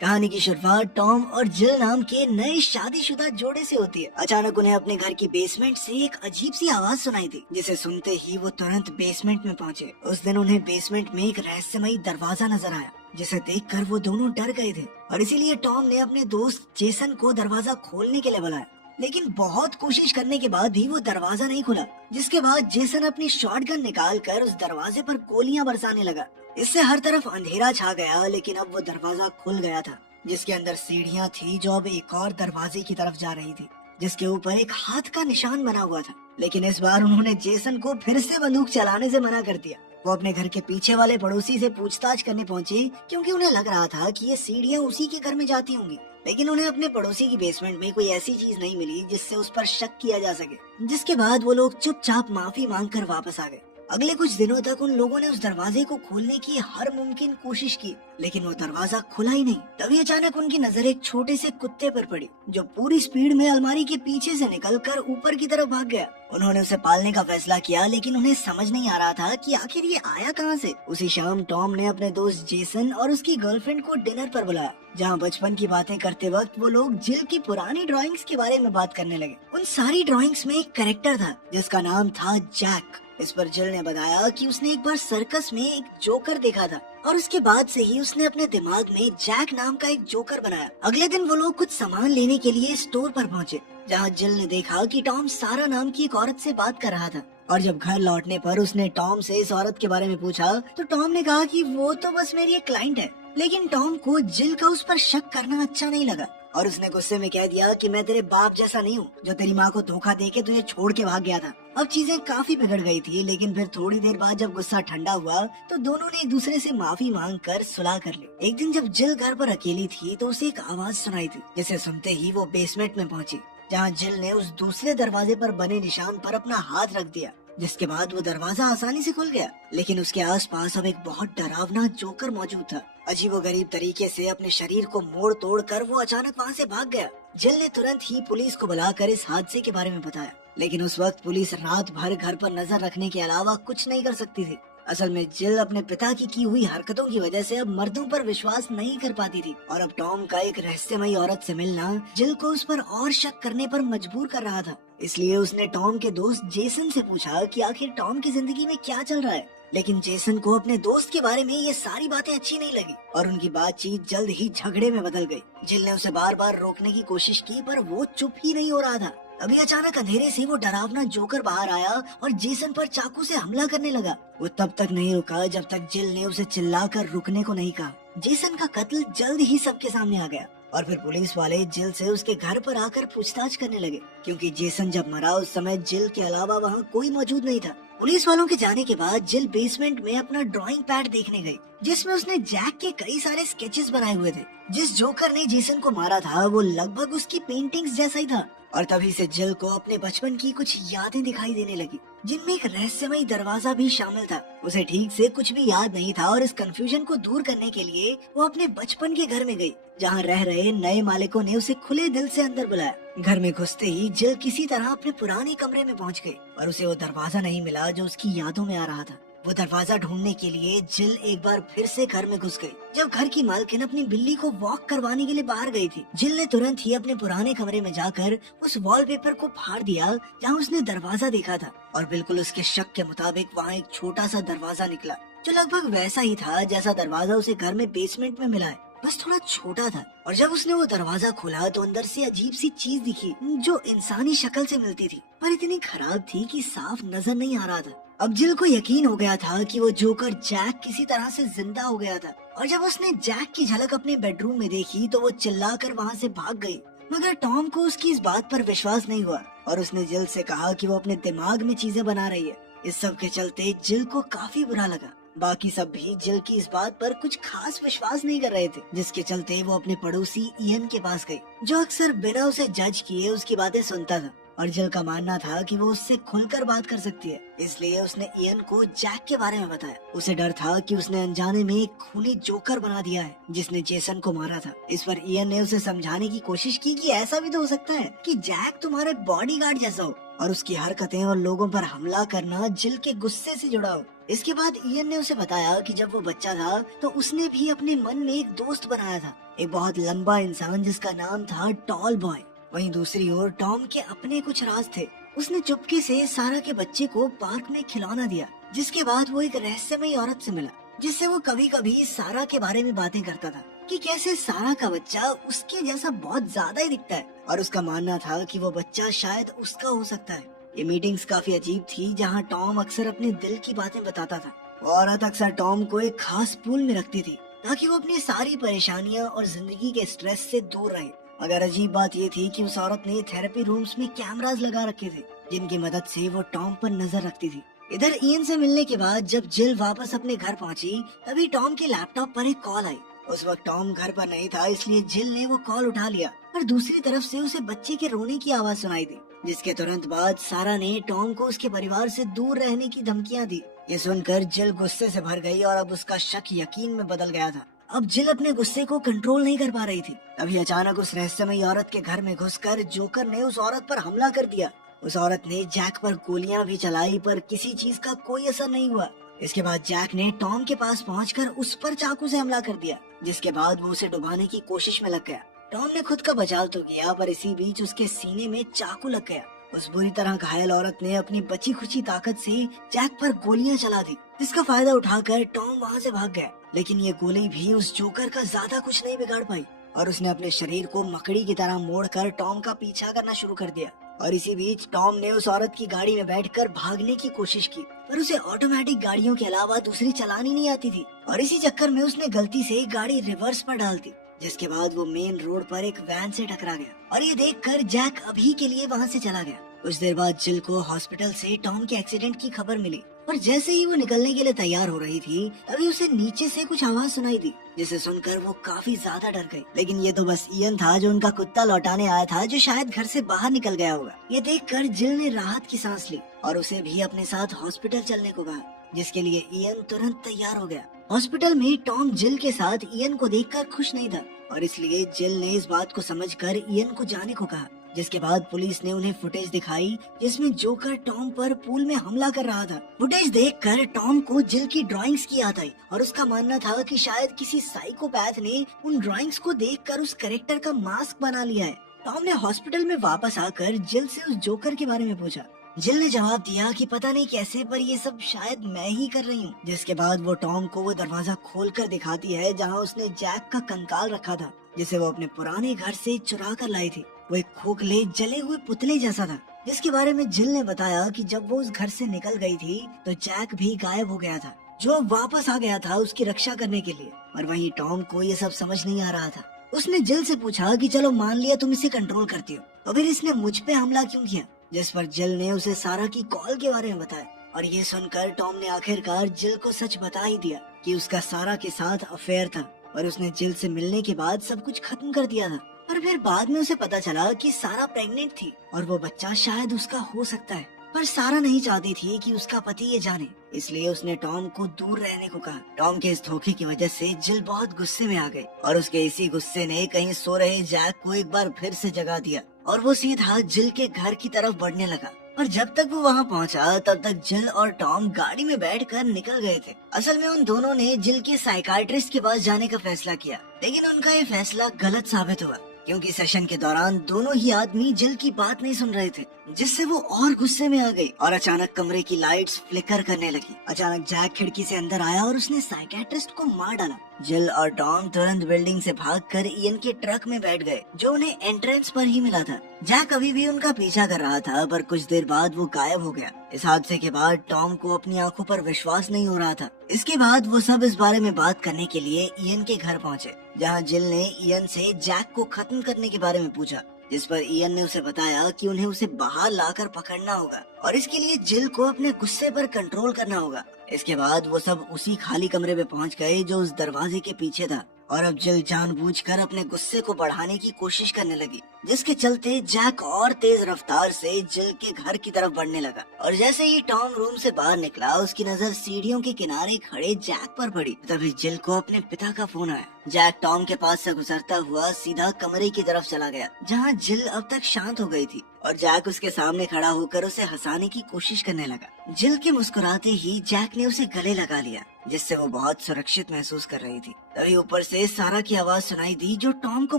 कहानी की शुरुआत टॉम और जिल नाम के नए शादीशुदा जोड़े से होती है। अचानक उन्हें अपने घर की बेसमेंट से एक अजीब सी आवाज सुनाई दी, जिसे सुनते ही वो तुरंत बेसमेंट में पहुंचे। उस दिन उन्हें बेसमेंट में एक रहस्यमयी दरवाजा नजर आया, जिसे देखकर वो दोनों डर गए थे और इसीलिए टॉम ने अपने दोस्त जेसन को दरवाजा खोलने के लिए बुलाया। लेकिन बहुत कोशिश करने के बाद भी वो दरवाजा नहीं खुला, जिसके बाद जेसन अपनी शॉटगन निकाल कर उस दरवाजे पर गोलियां बरसाने लगा। इससे हर तरफ अंधेरा छा गया, लेकिन अब वो दरवाजा खुल गया था, जिसके अंदर सीढ़ियां थी जो अब एक और दरवाजे की तरफ जा रही थी, जिसके ऊपर एक हाथ का निशान बना हुआ था। लेकिन इस बार उन्होंने जेसन को फिर से बंदूक चलाने से मना कर दिया। वो अपने घर के पीछे वाले पड़ोसी से पूछताछ करने पहुंचे, क्योंकि उन्हें लग रहा था कि ये सीढ़ियां उसी के घर में जाती होंगी। लेकिन उन्हें अपने पड़ोसी की बेसमेंट में कोई ऐसी चीज नहीं मिली जिससे उस पर शक किया जा सके, जिसके बाद वो लोग चुपचाप माफी मांगकर वापस आ गए। अगले कुछ दिनों तक उन लोगों ने उस दरवाजे को खोलने की हर मुमकिन कोशिश की, लेकिन वो दरवाजा खुला ही नहीं। तभी अचानक उनकी नजर एक छोटे से कुत्ते पर पड़ी, जो पूरी स्पीड में अलमारी के पीछे से निकलकर ऊपर की तरफ भाग गया। उन्होंने उसे पालने का फैसला किया, लेकिन उन्हें समझ नहीं आ रहा था कि आखिर ये आया कहाँ से। उसी शाम टॉम ने अपने दोस्त जेसन और उसकी गर्लफ्रेंड को डिनर पर बुलाया, जहाँ बचपन की बातें करते वक्त वो लोग जिल की पुरानी ड्राइंग्स के बारे में बात करने लगे। उन सारी ड्राइंग्स में एक कैरेक्टर था जिसका नाम था जैक। इस पर जिल ने बताया कि उसने एक बार सर्कस में एक जोकर देखा था और उसके बाद से ही उसने अपने दिमाग में जैक नाम का एक जोकर बनाया। अगले दिन वो लोग कुछ सामान लेने के लिए स्टोर पर पहुंचे, जहां जिल ने देखा कि टॉम सारा नाम की एक औरत से बात कर रहा था। और जब घर लौटने पर उसने टॉम से इस औरत के बारे में पूछा, तो टॉम ने कहा कि वो तो बस मेरी एक क्लाइंट है। लेकिन टॉम को जिल का उस पर शक करना अच्छा नहीं लगा और उसने गुस्से में कह दिया कि मैं तेरे बाप जैसा नहीं हूँ, जो तेरी माँ को धोखा देके तुझे छोड़ के भाग गया था। अब चीजें काफी बिगड़ गई थी, लेकिन फिर थोड़ी देर बाद जब गुस्सा ठंडा हुआ तो दोनों ने एक दूसरे से माफी मांग कर सुलह कर ली। एक दिन जब जिल घर पर अकेली थी तो उसे एक आवाज सुनाई थी, जिसे सुनते ही वो बेसमेंट में पहुंची, जहाँ जिल ने उस दूसरे दरवाजे पर बने निशान पर अपना हाथ रख दिया, जिसके बाद वो दरवाजा आसानी से खुल गया। लेकिन उसके आसपास अब एक बहुत डरावना जोकर मौजूद था। अजीबोगरीब तरीके से अपने शरीर को मोड़ तोड़ कर वो अचानक वहाँ से भाग गया। जिल ने तुरंत ही पुलिस को बुलाकर इस हादसे के बारे में बताया, लेकिन उस वक्त पुलिस रात भर घर पर नजर रखने के अलावा कुछ नहीं कर सकती थी। असल में जिल अपने पिता की हुई हरकतों की वजह से अब मर्दों पर विश्वास नहीं कर पाती थी, और अब टॉम का एक रहस्यमयी औरत से मिलना जिल को उस पर और शक करने पर मजबूर कर रहा था। इसलिए उसने टॉम के दोस्त जेसन से पूछा कि आखिर टॉम की जिंदगी में क्या चल रहा है। लेकिन जेसन को अपने दोस्त के बारे में ये सारी बातें अच्छी नहीं लगी और उनकी बातचीत जल्द ही झगड़े में बदल गई। जिल ने उसे बार बार रोकने की कोशिश की, पर वो चुप ही नहीं हो रहा था। अभी अचानक अंधेरे से वो डरावना जोकर बाहर आया और जेसन पर चाकू से हमला करने लगा। वो तब तक नहीं रुका जब तक जिल ने उसे चिल्लाकर रुकने को नहीं कहा। जेसन का कत्ल जल्द ही सबके सामने आ गया और फिर पुलिस वाले जिल से उसके घर पर आकर पूछताछ करने लगे, क्योंकि जेसन जब मरा उस समय जिल के अलावा वहाँ कोई मौजूद नहीं था। पुलिस वालों के जाने के बाद जिल बेसमेंट में अपना ड्राइंग पैड देखने गई, जिसमें उसने जैक के कई सारे स्केचेस बनाए हुए थे। जिस जोकर ने जेसन को मारा था वो लगभग उसकी पेंटिंग्स जैसा ही था। और तभी से जिल को अपने बचपन की कुछ यादें दिखाई देने लगी, जिनमें एक रहस्यमयी दरवाजा भी शामिल था। उसे ठीक से कुछ भी याद नहीं था और इस कंफ्यूजन को दूर करने के लिए वो अपने बचपन के घर में गई, जहाँ रह रहे नए मालिकों ने उसे खुले दिल से अंदर बुलाया। घर में घुसते ही जिल किसी तरह अपने पुराने कमरे में पहुंच गई और उसे वो दरवाजा नहीं मिला जो उसकी यादों में आ रहा था। वो दरवाजा ढूंढने के लिए जिल एक बार फिर से घर में घुस गई। जब घर की मालकिन अपनी बिल्ली को वॉक करवाने के लिए बाहर गई थी, जिल ने तुरंत ही अपने पुराने कमरे में जाकर उस वॉलपेपर को फाड़ दिया जहाँ उसने दरवाजा देखा था, और बिल्कुल उसके शक के मुताबिक वहाँ एक छोटा सा दरवाजा निकला, जो लगभग वैसा ही था जैसा दरवाजा उसे घर में बेसमेंट में मिला है, बस थोड़ा छोटा था। और जब उसने वो दरवाजा खोला तो अंदर से अजीब सी चीज दिखी, जो इंसानी शक्ल से मिलती थी, पर इतनी खराब थी कि साफ नजर नहीं आ रहा था। अब जिल को यकीन हो गया था कि वो जोकर जैक किसी तरह से जिंदा हो गया था, और जब उसने जैक की झलक अपने बेडरूम में देखी तो वो चिल्लाकर वहाँ से भाग गई। मगर टॉम को उसकी इस बात पर विश्वास नहीं हुआ और उसने जिल से कहा कि वो अपने दिमाग में चीजें बना रही है। इस सब के चलते जिल को काफी बुरा लगा। बाकी सब भी जिल की इस बात पर कुछ खास विश्वास नहीं कर रहे थे, जिसके चलते वो अपने पड़ोसी इयन के पास गई, जो अक्सर बिना उसे जज किए उसकी बातें सुनता था। और जिल का मानना था कि वो उससे खुलकर बात कर सकती है, इसलिए उसने इयन को जैक के बारे में बताया। उसे डर था कि उसने अनजाने में एक खूनी जोकर बना दिया है जिसने जेसन को मारा था। इस पर इयन ने उसे समझाने की कोशिश की कि ऐसा भी तो हो सकता है कि जैक तुम्हारे बॉडीगार्ड जैसा हो, और उसकी हरकतें और लोगों पर हमला करना जिल के गुस्से से जुड़ा हो। इसके बाद इयन ने उसे बताया कि जब वो बच्चा था तो उसने भी अपने मन में एक दोस्त बनाया था, एक बहुत लंबा इंसान जिसका नाम था टॉल बॉय। वहीं दूसरी ओर टॉम के अपने कुछ राज थे। उसने चुपके से सारा के बच्चे को पार्क में खिलौना दिया, जिसके बाद वो एक रहस्यमयी औरत से मिला, जिससे वो कभी कभी सारा के बारे में बातें करता था कि कैसे सारा का बच्चा उसके जैसा बहुत ज्यादा ही दिखता है, और उसका मानना था कि वो बच्चा शायद उसका हो सकता है। ये मीटिंग्स काफी अजीब थी, जहाँ टॉम अक्सर अपने दिल की बातें बताता था। वो औरत अक्सर टॉम को एक खास पूल में रखती थी ताकि वो अपनी सारी परेशानियां और जिंदगी के स्ट्रेस से दूर रहे। मगर अजीब बात ये थी कि उस औरत ने थेरेपी रूम्स में कैमरास लगा रखे थे, जिनकी मदद से वो टॉम पर नजर रखती थी। इधर इयन से मिलने के बाद जब जिल वापस अपने घर पहुंची, तभी टॉम के लैपटॉप पर एक कॉल आई। उस वक्त टॉम घर पर नहीं था, इसलिए जिल ने वो कॉल उठा लिया, पर दूसरी तरफ से उसे बच्चे के रोने की आवाज सुनाई दी, जिसके तुरंत बाद सारा ने टॉम को उसके परिवार से दूर रहने की धमकियां दी। ये सुनकर जिल गुस्से से भर गई और अब उसका शक यकीन में बदल गया था। अब जिल अपने गुस्से को कंट्रोल नहीं कर पा रही थी। तभी अचानक उस रहस्यमयी औरत के घर में घुसकर जोकर ने उस औरत पर हमला कर दिया। उस औरत ने जैक पर गोलियां भी चलाई, पर किसी चीज का कोई असर नहीं हुआ। इसके बाद जैक ने टॉम के पास पहुंचकर उस पर चाकू से हमला कर दिया, जिसके बाद वो उसे डुबाने की कोशिश में लग गया। टॉम ने खुद का बचाव तो किया, पर इसी बीच उसके सीने में चाकू लग गया। उस बुरी तरह घायल औरत ने अपनी बची खुची ताकत से जैक पर गोलियां चला दी, जिसका फायदा उठाकर टॉम वहां से भाग गया। लेकिन ये गोली भी उस जोकर का ज्यादा कुछ नहीं बिगाड़ पाई, और उसने अपने शरीर को मकड़ी की तरह मोड़कर टॉम का पीछा करना शुरू कर दिया। और इसी बीच टॉम ने उस औरत की गाड़ी में बैठकर भागने की कोशिश की, पर उसे ऑटोमेटिक गाड़ियों के अलावा दूसरी चलानी नहीं आती थी, और इसी चक्कर में उसने गलती से गाड़ी रिवर्स पर डाल दी, जिसके बाद वो मेन रोड पर एक वैन से टकरा गया। और ये देखकर जैक अभी के लिए वहाँ से चला गया। कुछ देर बाद जिल को हॉस्पिटल से टॉम के एक्सीडेंट की खबर मिली, और जैसे ही वो निकलने के लिए तैयार हो रही थी, तभी उसे नीचे से कुछ आवाज सुनाई दी, जिसे सुनकर वो काफी ज्यादा डर गई। लेकिन ये तो बस इयन था, जो उनका कुत्ता लौटाने आया था, जो शायद घर से बाहर निकल गया होगा। ये देखकर जिल ने राहत की सांस ली और उसे भी अपने साथ हॉस्पिटल चलने को कहा, जिसके लिए इयन तुरंत तैयार हो गया। हॉस्पिटल में टॉम जिल के साथ इयन को देखकर खुश नहीं था, और इसलिए जिल ने इस बात को समझकर इयन को जाने को कहा। जिसके बाद पुलिस ने उन्हें फुटेज दिखाई, जिसमें जोकर टॉम पर पूल में हमला कर रहा था। फुटेज देखकर टॉम को जिल की ड्राइंग्स की याद आई, और उसका मानना था कि शायद किसी साइकोपैथ ने उन ड्राइंग्स को देखकर उस कैरेक्टर का मास्क बना लिया है। टॉम ने हॉस्पिटल में वापस आकर जिल से उस जोकर के बारे में पूछा। जिल ने जवाब दिया कि पता नहीं कैसे, पर ये सब शायद मैं ही कर रही हूँ। जिसके बाद वो टॉम को वो दरवाजा खोलकर दिखाती है जहाँ उसने जैक का कंकाल रखा था, जिसे वो अपने पुराने घर से चुरा कर लाई थी। वो एक खोखले जले हुए पुतले जैसा था, जिसके बारे में जिल ने बताया कि जब वो उस घर से निकल गई थी तो जैक भी गायब हो गया था, जो अब वापस आ गया था उसकी रक्षा करने के लिए। और वहीं टॉम को ये सब समझ नहीं आ रहा था। उसने जिल से पूछा कि चलो मान लिया तुम इसे कंट्रोल करती हो, तो फिर इसने मुझ पे हमला क्यों किया? जिस पर जिल ने उसे सारा की कॉल के बारे में बताया, और ये सुनकर टॉम ने आखिरकार जिल को सच बता ही दिया कि उसका सारा के साथ अफेयर था, और उसने जिल से मिलने के बाद सब कुछ खत्म कर दिया था। पर फिर बाद में उसे पता चला कि सारा प्रेग्नेंट थी, और वो बच्चा शायद उसका हो सकता है। पर सारा नहीं चाहती थी कि उसका पति ये जाने, इसलिए उसने टॉम को दूर रहने को कहा। टॉम के इस धोखे की वजह से जिल बहुत गुस्से में आ गई, और उसके इसी गुस्से ने कहीं सो रहे जैक को एक बार फिर से जगा दिया, और वो सीधा जिल के घर की तरफ बढ़ने लगा। पर जब तक वो वहाँ पहुँचा, तब तक जिल और टॉम गाड़ी में बैठकर निकल गए थे। असल में उन दोनों ने जिल के साइकाइट्रिस्ट के पास जाने का फैसला किया, लेकिन उनका ये फैसला गलत साबित हुआ, क्योंकि सेशन के दौरान दोनों ही आदमी जिल की बात नहीं सुन रहे थे, जिससे वो और गुस्से में आ गई। और अचानक कमरे की लाइट्स फ्लिकर करने लगी। अचानक जैक खिड़की से अंदर आया और उसने साइकियाट्रिस्ट को मार डाला। जिल और टॉम तुरंत बिल्डिंग से भागकर इयन के ट्रक में बैठ गए, जो उन्हें एंट्रेंस पर ही मिला था। जैक अभी भी उनका पीछा कर रहा था, पर कुछ देर बाद वो गायब हो गया। इस हादसे के बाद टॉम को अपनी आंखों पर विश्वास नहीं हो रहा था। इसके बाद वो सब इस बारे में बात करने के लिए इयन के घर पहुँचे, जहाँ जिल ने इयन से जैक को खत्म करने के बारे में पूछा, जिस पर इयन ने उसे बताया कि उन्हें उसे बाहर लाकर पकड़ना होगा, और इसके लिए जिल को अपने गुस्से पर कंट्रोल करना होगा। इसके बाद वो सब उसी खाली कमरे में पहुंच गए जो उस दरवाजे के पीछे था, और अब जिल जानबूझकर अपने गुस्से को बढ़ाने की कोशिश करने लगी, जिसके चलते जैक और तेज रफ्तार से जिल के घर की तरफ बढ़ने लगा। और जैसे ही टॉम रूम से बाहर निकला, उसकी नजर सीढ़ियों के किनारे खड़े जैक पर पड़ी। तभी जिल को अपने पिता का फोन आया। जैक टॉम के पास से गुजरता हुआ सीधा कमरे की तरफ चला गया, जहाँ जिल अब तक शांत हो गई थी, और जैक उसके सामने खड़ा होकर उसे हंसाने की कोशिश करने लगा। जिल के मुस्कुराते ही जैक ने उसे गले लगा लिया, जिससे वो बहुत सुरक्षित महसूस कर रही थी। तभी ऊपर से सारा की आवाज सुनाई दी, जो टॉम को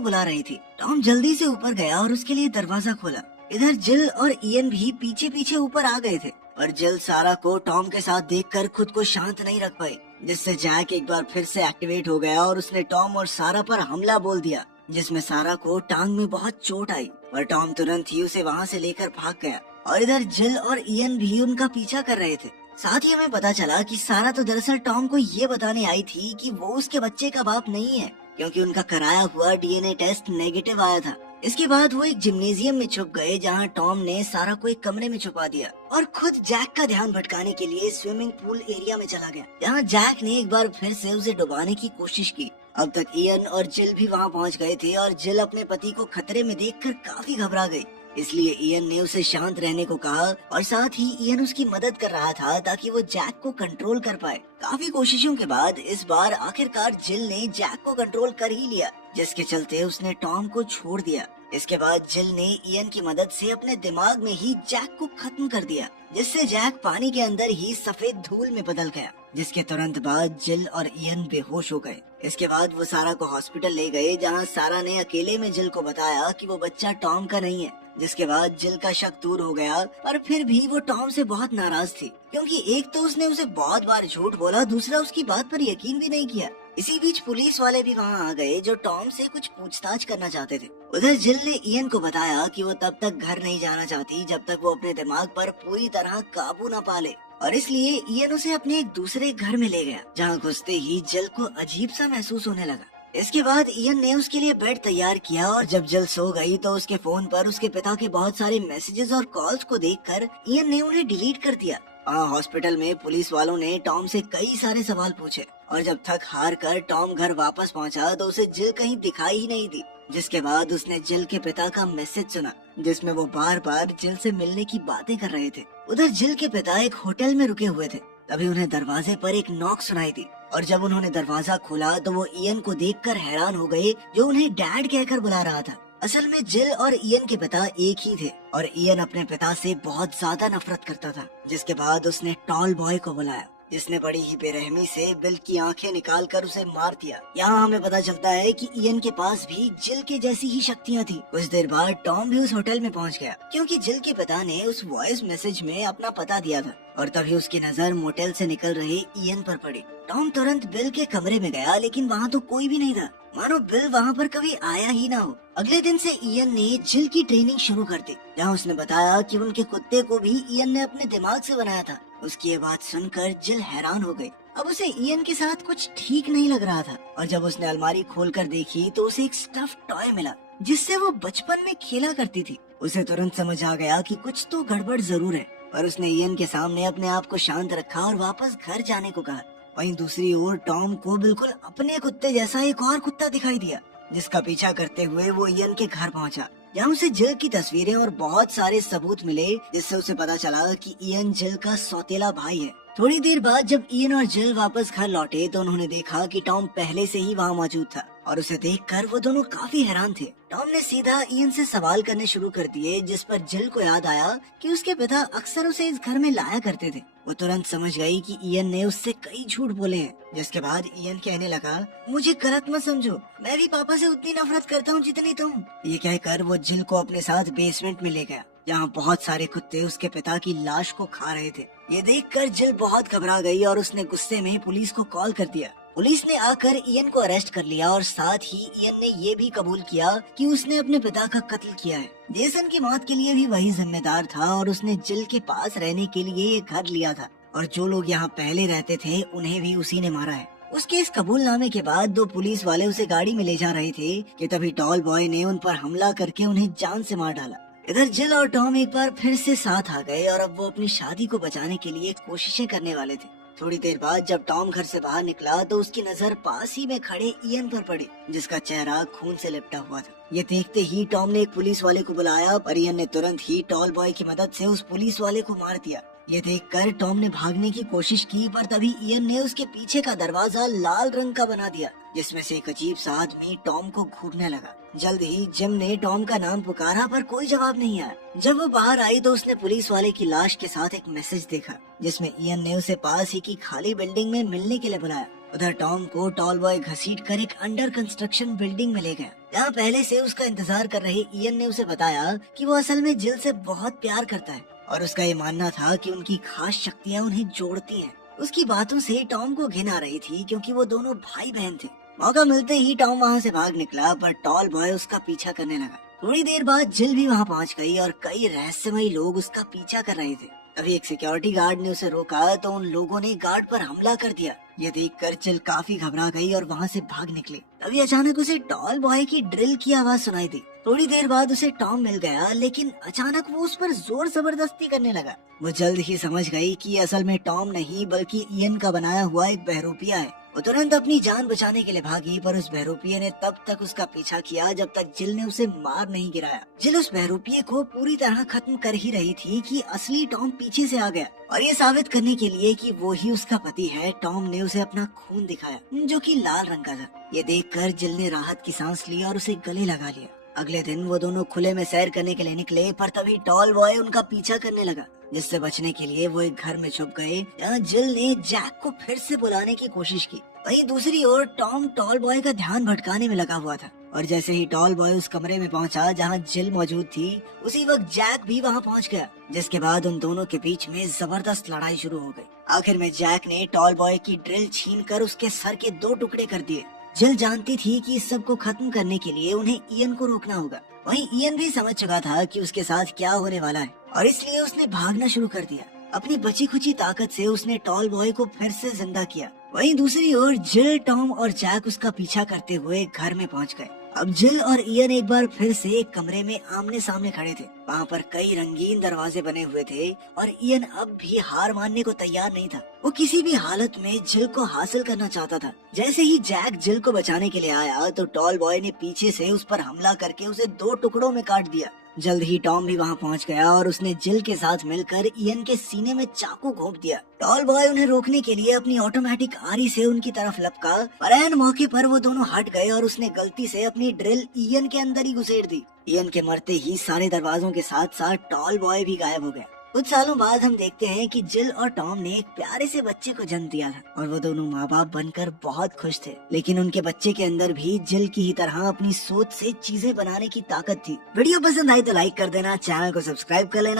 बुला रही थी। टॉम जल्दी से ऊपर गया और उसके लिए दरवाजा खोला। इधर जिल और इयन भी पीछे पीछे ऊपर आ गए थे, और जिल सारा को टॉम के साथ देखकर खुद को शांत नहीं रख पाई, जिससे जैक एक बार फिर से एक्टिवेट हो गया और उसने टॉम और सारा पर हमला बोल दिया, जिसमें सारा को टांग में बहुत चोट आई, और टॉम तुरंत ही उसे वहाँ से लेकर भाग गया। और इधर जिल और इयन भी उनका पीछा कर रहे थे। साथ ही हमें पता चला कि सारा तो दरअसल टॉम को ये बताने आई थी कि वो उसके बच्चे का बाप नहीं है, क्योंकि उनका कराया हुआ डीएनए टेस्ट नेगेटिव आया था। इसके बाद वो एक जिम्नेजियम में छुप गए, जहां टॉम ने सारा को एक कमरे में छुपा दिया और खुद जैक का ध्यान भटकाने के लिए स्विमिंग पूल एरिया में चला गया, जहां जैक ने एक बार फिर से उसे डुबाने की कोशिश की। अब तक इयन और जिल भी वहां पहुंच गए थे, और जिल अपने पति को खतरे में देखकर काफी घबरा गई। इसलिए इयन ने उसे शांत रहने को कहा, और साथ ही इयन उसकी मदद कर रहा था ताकि वो जैक को कंट्रोल कर पाए। काफी कोशिशों के बाद इस बार आखिरकार जिल ने जैक को कंट्रोल कर ही लिया, जिसके चलते उसने टॉम को छोड़ दिया। इसके बाद जिल ने इयन की मदद से अपने दिमाग में ही जैक को खत्म कर दिया, जिससे जैक पानी के अंदर ही सफेद धूल में बदल गया, जिसके तुरंत बाद जिल और इयन बेहोश हो गए। इसके बाद वो सारा को हॉस्पिटल ले गए, जहां सारा ने अकेले में जिल को बताया कि वो बच्चा टॉम का नहीं है, जिसके बाद जिल का शक दूर हो गया। पर फिर भी वो टॉम से बहुत नाराज थी, क्योंकि एक तो उसने उसे बहुत बार झूठ बोला, दूसरा उसकी बात पर यकीन भी नहीं किया। इसी बीच पुलिस वाले भी वहाँ आ गए, जो टॉम से कुछ पूछताछ करना चाहते थे। उधर जिल ने इयन को बताया कि वो तब तक घर नहीं जाना चाहती जब तक वो अपने दिमाग पर पूरी तरह काबू न पा ले, और इसलिए इयन उसे अपने एक दूसरे घर में ले गया, जहाँ घुसते ही जिल को अजीब सा महसूस होने लगा। इसके बाद इयन ने उसके लिए बेड तैयार किया, और जब जिल सो गई तो उसके फोन पर उसके पिता के बहुत सारे मैसेजेस और कॉल्स को देखकर इयन ने उन्हें डिलीट कर दिया। हॉस्पिटल में पुलिस वालों ने टॉम से कई सारे सवाल पूछे, और जब थक हार कर टॉम घर वापस पहुंचा तो उसे जिल कहीं दिखाई ही नहीं दी। जिसके बाद उसने जिल के पिता का मैसेज सुना, जिसमें वो बार बार जिल से मिलने की बातें कर रहे थे। उधर जिल के पिता एक होटल में रुके हुए थे, तभी उन्हें दरवाजे पर एक नॉक सुनाई दी, और जब उन्होंने दरवाजा खोला तो वो इयन को देखकर हैरान हो गए, जो उन्हें डैड कहकर बुला रहा था। असल में जिल और इयन के पिता एक ही थे, और इयन अपने पिता से बहुत ज्यादा नफरत करता था। जिसके बाद उसने टॉल बॉय को बुलाया, जिसने बड़ी ही बेरहमी से बिल की आंखें निकालकर उसे मार दिया। यहाँ हमें पता चलता है कि इयन के पास भी जिल के जैसी ही शक्तियाँ थी। कुछ देर बाद टॉम भी उस होटल में पहुँच गया, क्योंकि जिल के पिता ने उस वॉइस मैसेज में अपना पता दिया था, और तभी उसकी नजर मोटेल से निकल रहे इयन पर पड़ी। टॉम तुरंत बिल के कमरे में गया, लेकिन वहाँ तो कोई भी नहीं था, मानो बिल वहाँ पर कभी आया ही ना हो। अगले दिन से इयन ने जिल की ट्रेनिंग शुरू कर दी, जहाँ उसने बताया कि उनके कुत्ते को भी इयन ने अपने दिमाग से बनाया था। उसकी ये बात सुनकर जिल हैरान हो गई। अब उसे इयन के साथ कुछ ठीक नहीं लग रहा था, और जब उसने अलमारी खोलकर देखी तो उसे एक स्टफ टॉय मिला, जिससे वो बचपन में खेला करती थी। उसे तुरंत समझ आ गया कि कुछ तो गड़बड़ जरूर है, और उसने इयन के सामने अपने आप को शांत रखा और वापस घर जाने को कहा। वहीं दूसरी ओर टॉम को बिल्कुल अपने कुत्ते जैसा एक और कुत्ता दिखाई दिया, जिसका पीछा करते हुए वो इयन के घर पहुंचा, जहाँ उसे जिल की तस्वीरें और बहुत सारे सबूत मिले, जिससे उसे पता चला कि इयन जिल का सौतेला भाई है। थोड़ी देर बाद जब इयन और जिल वापस घर लौटे तो उन्होंने देखा कि टॉम पहले से ही वहाँ मौजूद था, और उसे देखकर वो दोनों काफी हैरान थे। टॉम ने सीधा इयन से सवाल करने शुरू कर दिए, जिस पर जिल को याद आया कि उसके पिता अक्सर उसे इस घर में लाया करते थे। वो तुरंत समझ गई कि इयन ने उससे कई झूठ बोले हैं। जिसके बाद इयन कहने लगा, मुझे गलत मत समझो, मैं भी पापा से उतनी नफरत करता हूँ जितनी तुम। ये कहकर वो जिल को अपने साथ बेसमेंट में ले गया, जहाँ बहुत सारे कुत्ते उसके पिता की लाश को खा रहे थे। ये देखकर जिल बहुत घबरा गई, और उसने गुस्से में पुलिस को कॉल कर दिया। पुलिस ने आकर इयन को अरेस्ट कर लिया, और साथ ही इयन ने ये भी कबूल किया कि उसने अपने पिता का कत्ल किया है। जेसन की मौत के लिए भी वही जिम्मेदार था, और उसने जिल के पास रहने के लिए ये घर लिया था, और जो लोग यहाँ पहले रहते थे उन्हें भी उसी ने मारा है। उसके इस कबूलनामे के बाद दो पुलिस वाले उसे गाड़ी में ले जा रहे थे कि तभी टॉल बॉय ने उन पर हमला करके उन्हें जान से मार डाला। इधर जिल और टॉम एक बार फिर से साथ आ गए, और अब वो अपनी शादी को बचाने के लिए कोशिशें करने वाले थे। थोड़ी देर बाद जब टॉम घर से बाहर निकला तो उसकी नजर पास ही में खड़े इयन पर पड़ी, जिसका चेहरा खून से लिपटा हुआ था। ये देखते ही टॉम ने एक पुलिस वाले को बुलाया, पर इयन ने तुरंत ही टॉल बॉय की मदद से उस पुलिस वाले को मार दिया। ये देखकर टॉम ने भागने की कोशिश की, पर तभी इयन ने उसके पीछे का दरवाजा लाल रंग का बना दिया, जिसमें से एक अजीब सा आदमी टॉम को घूरने लगा। जल्द ही जिम ने टॉम का नाम पुकारा, पर कोई जवाब नहीं आया। जब वो बाहर आई तो उसने पुलिस वाले की लाश के साथ एक मैसेज देखा, जिसमें इयन ने उसे पास ही की खाली बिल्डिंग में मिलने के लिए बुलाया। उधर टॉम को टॉल बॉय घसीट कर एक अंडर कंस्ट्रक्शन बिल्डिंग में ले गया, जहाँ पहले से उसका इंतजार कर रहे इयन ने उसे बताया कि वो असल में जिल से बहुत प्यार करता है और उसका ये मानना था कि उनकी खास शक्तियाँ उन्हें जोड़ती हैं। उसकी बातों से टॉम को घिन आ रही थी, क्योंकि वो दोनों भाई बहन थे। मौका मिलते ही टॉम वहाँ से भाग निकला, पर टॉल बॉय उसका पीछा करने लगा। थोड़ी देर बाद जिल भी वहाँ पहुँच गई और कई रहस्यमयी लोग उसका पीछा कर रहे थे। तभी एक सिक्योरिटी गार्ड ने उसे रोका तो उन लोगों ने गार्ड पर हमला कर दिया। ये देखकर जिल काफी घबरा गई और वहाँ से भाग निकली। तभी अचानक उसे टॉल बॉय की ड्रिल की आवाज सुनाई दी। थोड़ी देर बाद उसे टॉम मिल गया, लेकिन अचानक वो उस पर जोर जबरदस्ती करने लगा। वो जल्द ही समझ गई कि असल में टॉम नहीं बल्कि इयन का बनाया हुआ एक बहरूपिया है। वो तुरंत अपनी जान बचाने के लिए भागी, पर उस बहरूपिये ने तब तक उसका पीछा किया जब तक जिल ने उसे मार नहीं गिराया। जिल उस बहरूपिये को पूरी तरह खत्म कर ही रही थी कि असली टॉम पीछे से आ गया, और ये साबित करने के लिए कि वो ही उसका पति है, टॉम ने उसे अपना खून दिखाया, जो कि लाल रंग का था। ये देखकर जिल ने राहत की सांस ली और उसे गले लगा लिया। अगले दिन वो दोनों खुले में सैर करने के लिए निकले, पर तभी टॉल बॉय उनका पीछा करने लगा, जिससे बचने के लिए वो एक घर में छुप गए, जहाँ जिल ने जैक को फिर से बुलाने की कोशिश की। वहीं दूसरी ओर टॉम टॉल बॉय का ध्यान भटकाने में लगा हुआ था, और जैसे ही टॉल बॉय उस कमरे में पहुंचा जहां जिल मौजूद थी, उसी वक्त जैक भी वहां पहुंच गया, जिसके बाद उन दोनों के बीच में जबरदस्त लड़ाई शुरू हो गई। आखिर में जैक ने टॉल बॉय की ड्रिल छीनकर उसके सर के 2 टुकड़े कर दिए। जिल जानती थी कि इस सब को खत्म करने के लिए उन्हें इयन को रोकना होगा। वहीं इयन भी समझ चुका था कि उसके साथ क्या होने वाला है, और इसलिए उसने भागना शुरू कर दिया। अपनी बची खुची ताकत से उसने टॉल बॉय को फिर से जिंदा किया। वहीं दूसरी ओर जिल, टॉम और जैक उसका पीछा करते हुए घर में पहुंच गए। अब जिल और इयन एक बार फिर से एक कमरे में आमने सामने खड़े थे। वहाँ पर कई रंगीन दरवाजे बने हुए थे, और इयन अब भी हार मानने को तैयार नहीं था। वो किसी भी हालत में जिल को हासिल करना चाहता था। जैसे ही जैक जिल को बचाने के लिए आया तो टॉल बॉय ने पीछे से उस पर हमला करके उसे 2 टुकड़ों में काट दिया। जल्द ही टॉम भी वहाँ पहुँच गया और उसने जिल के साथ मिलकर इयन के सीने में चाकू घोंप दिया। टॉल बॉय उन्हें रोकने के लिए अपनी ऑटोमेटिक आरी से उनकी तरफ लपका, पर ऐन मौके पर वो दोनों हट गए और उसने गलती से अपनी ड्रिल इयन के अंदर ही घुसेड़ दी। इयन के मरते ही सारे दरवाजों के साथ साथ टॉल बॉय भी गायब हो गया। कुछ सालों बाद हम देखते हैं कि जिल और टॉम ने एक प्यारे से बच्चे को जन्म दिया था, और वो दोनों माँ बाप बनकर बहुत खुश थे। लेकिन उनके बच्चे के अंदर भी जिल की ही तरह अपनी सोच से चीजें बनाने की ताकत थी। वीडियो पसंद आई तो लाइक कर देना, चैनल को सब्सक्राइब कर लेना।